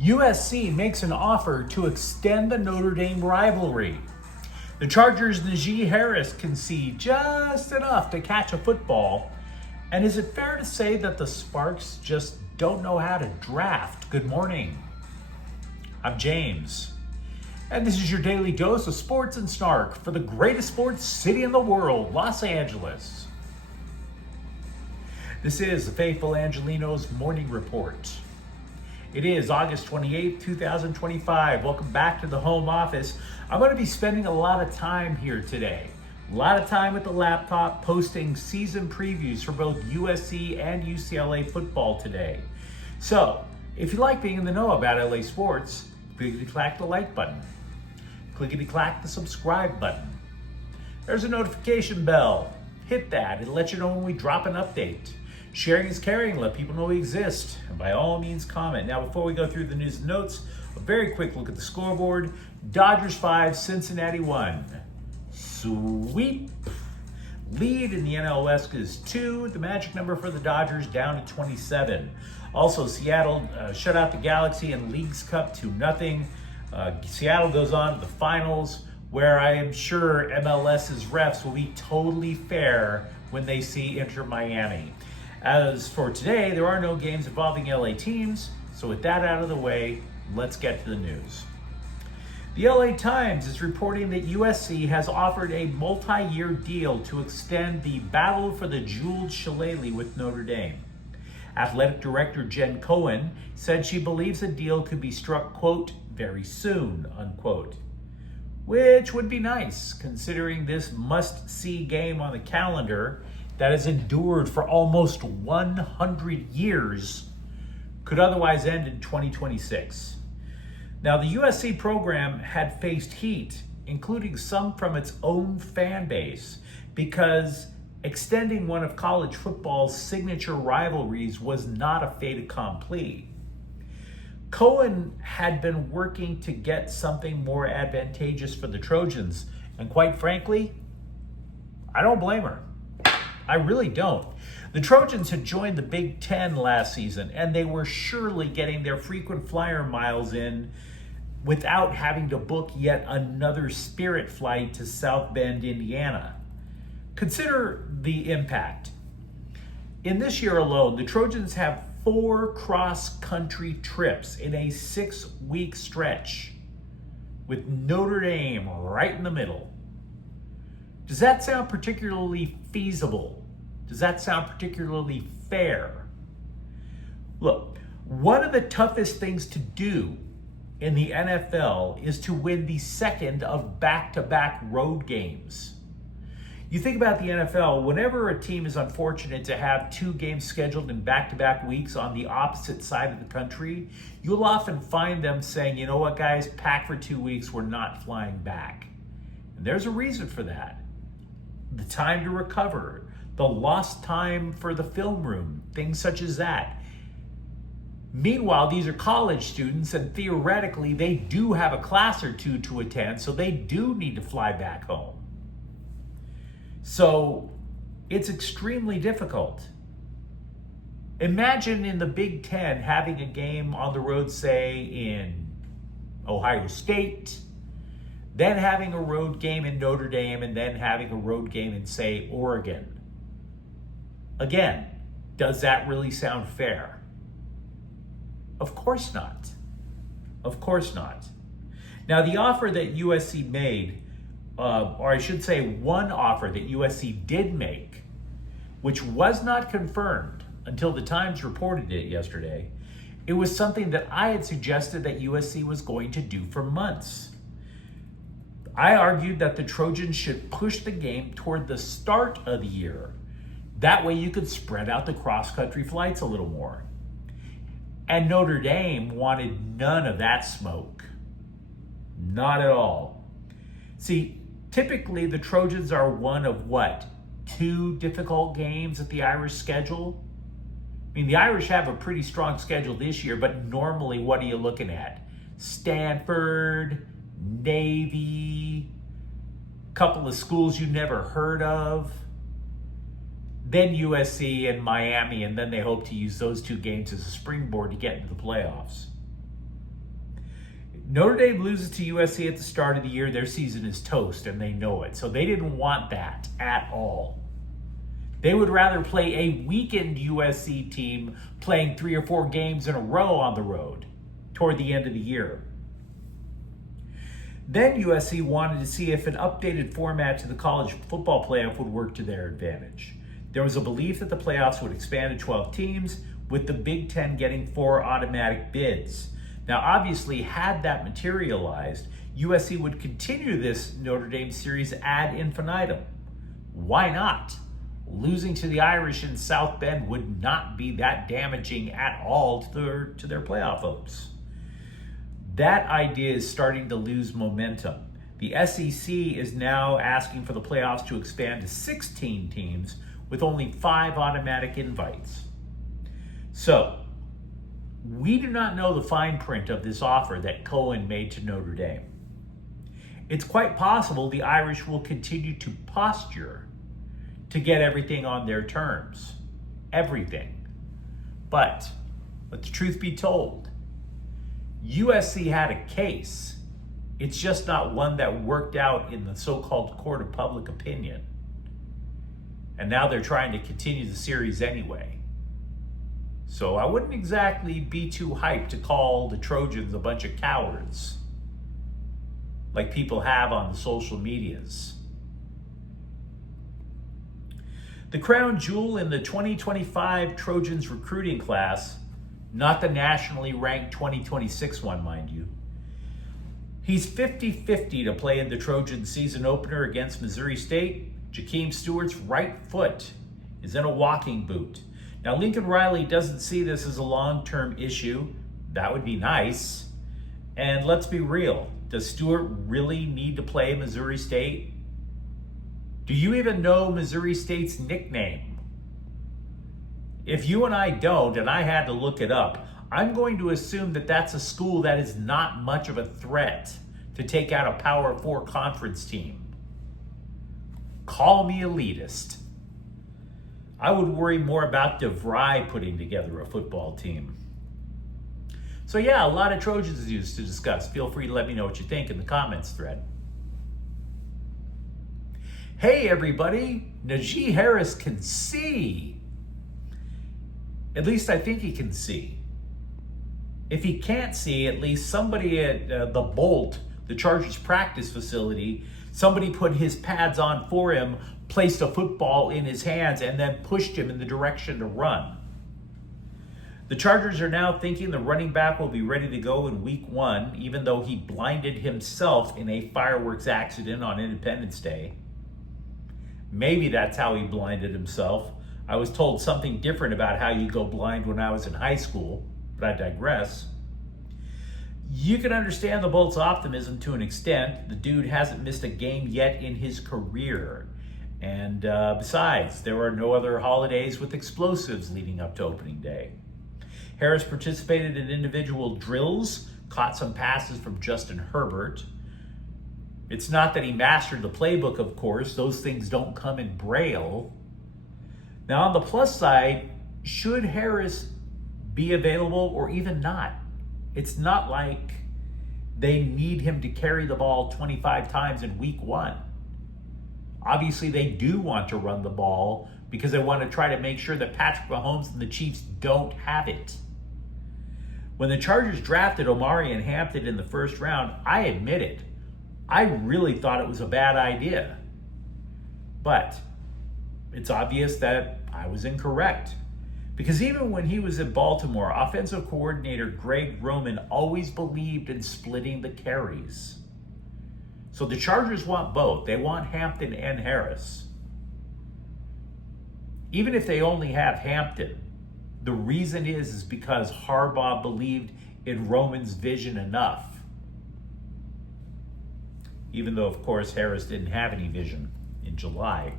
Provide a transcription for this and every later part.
USC makes an offer to extend the Notre Dame rivalry. The Chargers Najee Harris can see just enough to catch a football. And is it fair to say that the Sparks just don't know how to draft? Good morning. I'm James. And this is your daily dose of sports and snark for the greatest sports city in the world, Los Angeles. This is the faithful Angelenos morning report. It is August 28th, 2025. Welcome back to the home office. I'm going to be spending a lot of time here today. A lot of time with the laptop posting season previews for both USC and UCLA football today. So, if you like being in the know about LA sports, clickety-clack the like button. Clickety-clack the subscribe button. There's a notification bell. Hit that. It'll let you know when we drop an update. Sharing is caring. Let people know we exist. And by all means, comment. Now, before we go through the news and notes, a very quick look at the scoreboard. Dodgers 5, Cincinnati 1. Sweep. Lead in the NL West is 2. The magic number for the Dodgers down to 27. Also, Seattle shut out the Galaxy in Leagues Cup 2-0. Seattle goes on to the finals, where I am sure MLS's refs will be totally fair when they see Inter Miami. As for today, there are no games involving LA teams, so with that out of the way, let's get to the news. The LA Times is reporting that USC has offered a multi-year deal to extend the battle for the jeweled shillelagh with Notre Dame. Athletic Director Jen Cohen said she believes a deal could be struck, quote, very soon, unquote. Which would be nice, considering this must-see game on the calendar that has endured for almost 100 years could otherwise end in 2026. Now, the USC program had faced heat, including some from its own fan base, because extending one of college football's signature rivalries was not a fait accompli. Cohen had been working to get something more advantageous for the Trojans, and quite frankly, I don't blame her. I really don't. The Trojans had joined the Big Ten last season, and they were surely getting their frequent flyer miles in without having to book yet another Spirit flight to South Bend, Indiana. Consider the impact. In this year alone, the Trojans have 4 cross-country trips in a 6-week stretch, with Notre Dame right in the middle. Does that sound particularly feasible? Does that sound particularly fair? Look, one of the toughest things to do in the NFL is to win the second of back-to-back road games. You think about the NFL, whenever a team is unfortunate to have 2 games scheduled in back-to-back weeks on the opposite side of the country, you'll often find them saying, you know what, guys, pack for 2 weeks, we're not flying back. And there's a reason for that. The time to recover, the lost time for the film room, things such as that. Meanwhile, these are college students, and theoretically, they do have a class or two to attend, so they do need to fly back home. So it's extremely difficult. Imagine in the Big Ten having a game on the road, say, in Ohio State, then having a road game in Notre Dame, and then having a road game in, say, Oregon. Again, does that really sound fair? Of course not. Of course not. Now, the offer that USC made, or I should say one offer that USC did make, which was not confirmed until the Times reported it yesterday, it was something that I had suggested that USC was going to do for months. I argued that the Trojans should push the game toward the start of the year. That way you could spread out the cross-country flights a little more. And Notre Dame wanted none of that smoke. Not at all. See, typically the Trojans are one of what? 2 difficult games at the Irish schedule? I mean, the Irish have a pretty strong schedule this year, but normally what are you looking at? Stanford, Navy, couple of schools you never heard of. then USC and Miami, and then they hope to use those two games as a springboard to get into the playoffs. Notre Dame loses to USC at the start of the year, their season is toast, and they know it. So they didn't want that at all. They would rather play a weakened USC team playing 3 or 4 games in a row on the road toward the end of the year. Then USC wanted to see if an updated format to the college football playoff would work to their advantage. There was a belief that the playoffs would expand to 12 teams, with the Big Ten getting 4 automatic bids. Now, obviously, had that materialized, USC would continue this Notre Dame series ad infinitum. Why not? Losing to the Irish in South Bend would not be that damaging at all to their playoff hopes. That idea is starting to lose momentum. The SEC is now asking for the playoffs to expand to 16 teams with only 5 automatic invites. So, we do not know the fine print of this offer that Cohen made to Notre Dame. It's quite possible the Irish will continue to posture to get everything on their terms. Everything. But, let the truth be told, USC had a case. It's just not one that worked out in the so-called court of public opinion. And now they're trying to continue the series anyway. So I wouldn't exactly be too hyped to call the Trojans a bunch of cowards, like people have on the social medias. The crown jewel in the 2025 Trojans recruiting class, not the nationally ranked 2026 one, mind you. He's 50-50 to play in the Trojan season opener against Missouri State. Jakeem Stewart's right foot is in a walking boot. Now, Lincoln Riley doesn't see this as a long-term issue. That would be nice. And let's be real. Does Stewart really need to play Missouri State? Do you even know Missouri State's nickname? If you and I don't, and I had to look it up, I'm going to assume that that's a school that is not much of a threat to take out a Power 4 conference team. Call me elitist. I would worry more about DeVry putting together a football team. So yeah, a lot of Trojans news to discuss. Feel free to let me know what you think in the comments thread. Hey everybody, Najee Harris can see. At least I think he can see. If he can't see, at least somebody at the Bolt, the Chargers practice facility, somebody put his pads on for him, placed a football in his hands, and then pushed him in the direction to run. The Chargers are now thinking the running back will be ready to go in week 1, even though he blinded himself in a fireworks accident on Independence Day. Maybe that's how he blinded himself. I was told something different about how you go blind when I was in high school, but I digress. You can understand the Bolts' optimism to an extent. The dude hasn't missed a game yet in his career. And besides, there are no other holidays with explosives leading up to opening day. Harris participated in individual drills, caught some passes from Justin Herbert. It's not that he mastered the playbook, of course. Those things don't come in Braille. Now, on the plus side, should Harris be available or even not? It's not like they need him to carry the ball 25 times in week 1. Obviously, they do want to run the ball because they want to try to make sure that Patrick Mahomes and the Chiefs don't have it. When the Chargers drafted Omari and Hampton in the first round, I admit it, I really thought it was a bad idea. But it's obvious that I was incorrect. Because even when he was in Baltimore, offensive coordinator Greg Roman always believed in splitting the carries. So the Chargers want both. They want Hampton and Harris. Even if they only have Hampton, the reason is because Harbaugh believed in Roman's vision enough. Even though, of course, Harris didn't have any vision in July.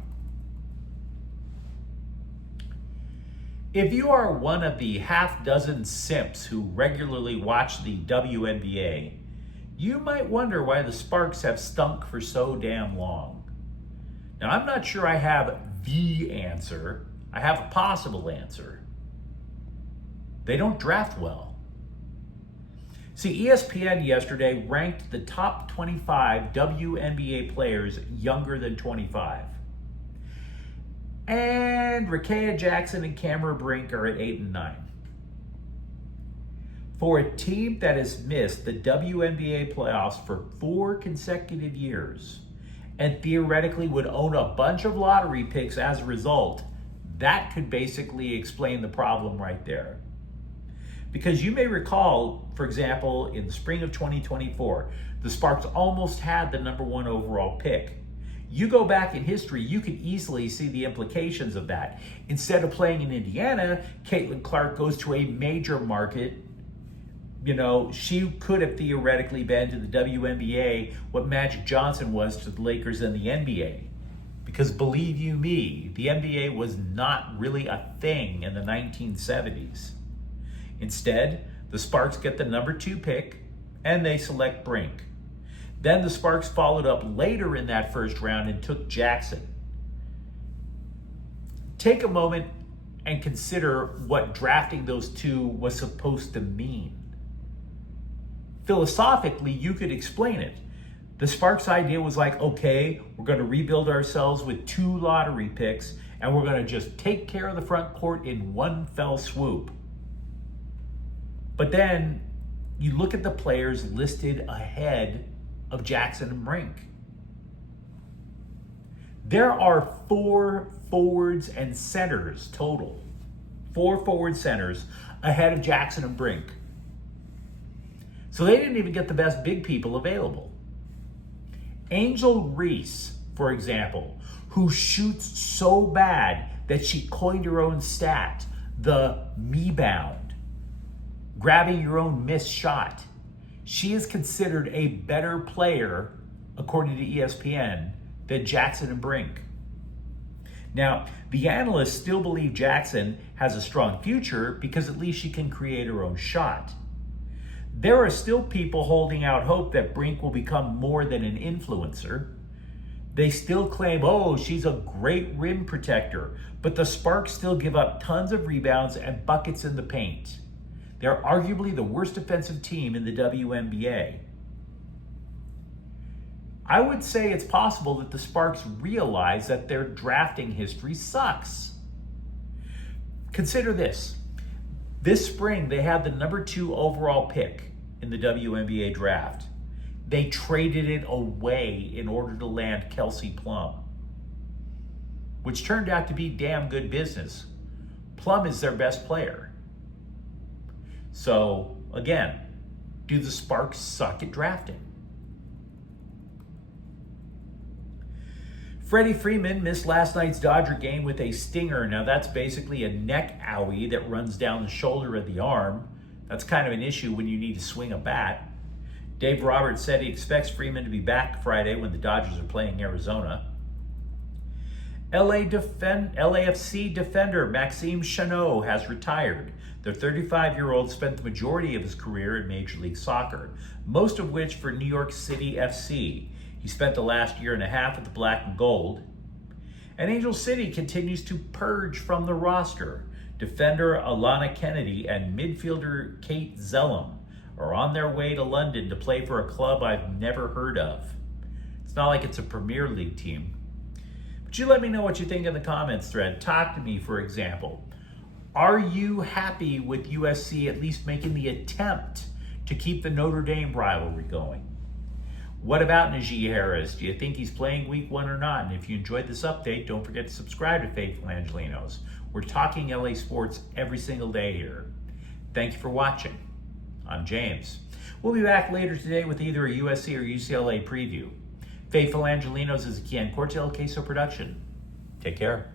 If you are one of the half-dozen simps who regularly watch the WNBA, you might wonder why the Sparks have stunk for so damn long. Now, I'm not sure I have the answer. I have a possible answer. They don't draft well. See, ESPN yesterday ranked the top 25 WNBA players younger than 25. And Rickea Jackson and Cameron Brink are at 8 and 9. For a team that has missed the WNBA playoffs for 4 consecutive years and theoretically would own a bunch of lottery picks as a result, that could basically explain the problem right there. Because you may recall, for example, in the spring of 2024, the Sparks almost had the #1 overall pick. You go back in history, you can easily see the implications of that. Instead of playing in Indiana, Caitlin Clark goes to a major market. You know, she could have theoretically been to the WNBA what Magic Johnson was to the Lakers and the NBA. Because believe you me, the NBA was not really a thing in the 1970s. Instead, the Sparks get the #2 pick and they select Brink. Then the Sparks followed up later in that first round and took Jackson. Take a moment and consider what drafting those two was supposed to mean. Philosophically, you could explain it. The Sparks' idea was like, okay, we're going to rebuild ourselves with 2 lottery picks and we're going to just take care of the front court in one fell swoop. But then you look at the players listed ahead of Jackson and Brink. There are 4 forwards and centers total. 4 forward centers ahead of Jackson and Brink. So they didn't even get the best big people available. Angel Reese, for example, who shoots so bad that she coined her own stat, the me-bound, grabbing your own missed shot. She is considered a better player, according to ESPN, than Jackson and Brink. Now, the analysts still believe Jackson has a strong future because at least she can create her own shot. There are still people holding out hope that Brink will become more than an influencer. They still claim, oh, she's a great rim protector, but the Sparks still give up tons of rebounds and buckets in the paint. They're arguably the worst defensive team in the WNBA. I would say it's possible that the Sparks realize that their drafting history sucks. Consider this. This spring, they had the #2 overall pick in the WNBA draft. They traded it away in order to land Kelsey Plum, which turned out to be damn good business. Plum is their best player. So, again, do the Sparks suck at drafting? Freddie Freeman missed last night's Dodger game with a stinger. Now, that's basically a neck owie that runs down the shoulder of the arm. That's kind of an issue when you need to swing a bat. Dave Roberts said he expects Freeman to be back Friday when the Dodgers are playing Arizona. LAFC defender Maxime Chanot has retired. The 35-year-old spent the majority of his career in Major League Soccer, most of which for New York City FC. He spent the last year and a half at the Black and Gold. And Angel City continues to purge from the roster. Defender Alana Kennedy and midfielder Kate Zellum are on their way to London to play for a club I've never heard of. It's not like it's a Premier League team. But you let me know what you think in the comments thread. Talk to me, for example. Are you happy with USC at least making the attempt to keep the Notre Dame rivalry going? What about Najee Harris? Do you think he's playing week 1 or not? And if you enjoyed this update, don't forget to subscribe to Faithful Angelenos. We're talking LA sports every single day here. Thank you for watching. I'm James. We'll be back later today with either a USC or UCLA preview. Faithful Angelenos is a Kian Cortel Queso production. Take care.